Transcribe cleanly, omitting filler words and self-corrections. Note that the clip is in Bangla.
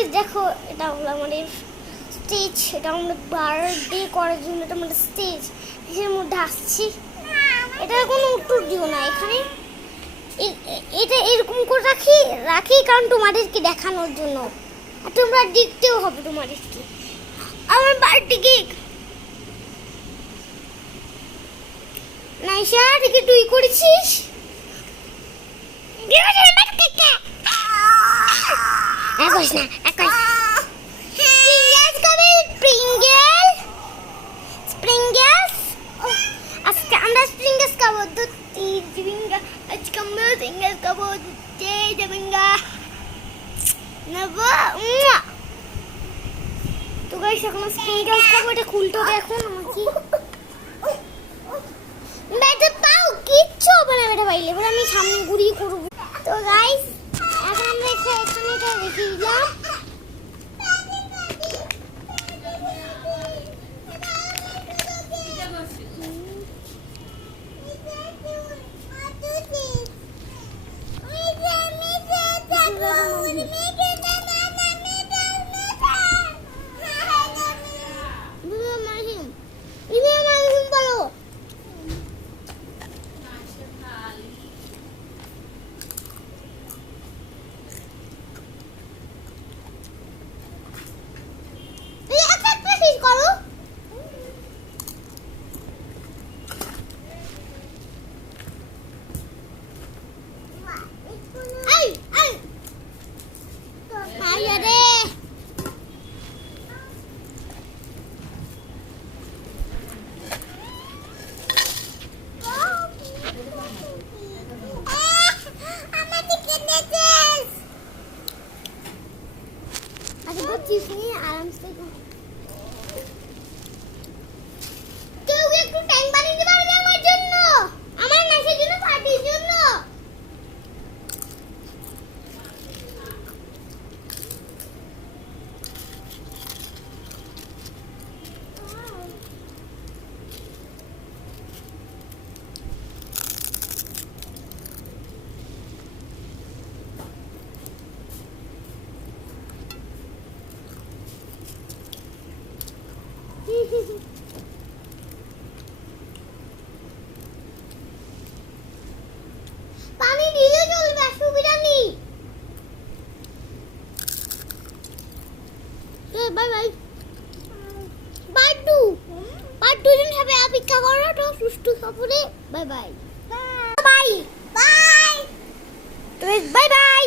গাইস দেখো, এটা হলো আমাদের স্টেজ। এটা আমরা বার্থডে করার জন্য এটা আমাদের স্টেজ। এর মধ্যে আসছি, এটা কোনো উত্তর দিও না। এখানে এটা এরকম করে রাখি কারণ তোমাদেরকে দেখানোর জন্য, আর তোমরা দেখতেও হবে তোমাদেরকে। আমার বার্থডে কেক নাইশা থেকে তুই করেছিস। একস না একস প্রিঙ্গেলস খাবে, প্রিঙ্গেলস আজকে আমরা প্রিঙ্গেলস খাবো। প্রিঙ্গেলস আজকে আমরা প্রিঙ্গেলস খাবো। দেবেঙ্গা নেবো। তো গাইস এখন প্রিঙ্গেলস খাবো। এটা খুলতে হবে এখন আমাকে। বেটা পাও কিচ্ছু হবে না বেটা পাইলে, এবার আমি সামনে ঘুরিয়ে করবো। তো গাইস এখন আমরা এখানে এটা রেখে দিলাম। আরামসে কেউ একটু টাইম বানিয়ে দিতে পারবে আমার জন্য, আমার নাচের জন্য, পার্টির জন্য। পানি দিলে চলবে, অসুবিধা নেই। Bye bye. পার্ট 2 জন হবে, অপেক্ষা করো তো সুষ্ঠু সফরে। Bye bye bye bye bye bye.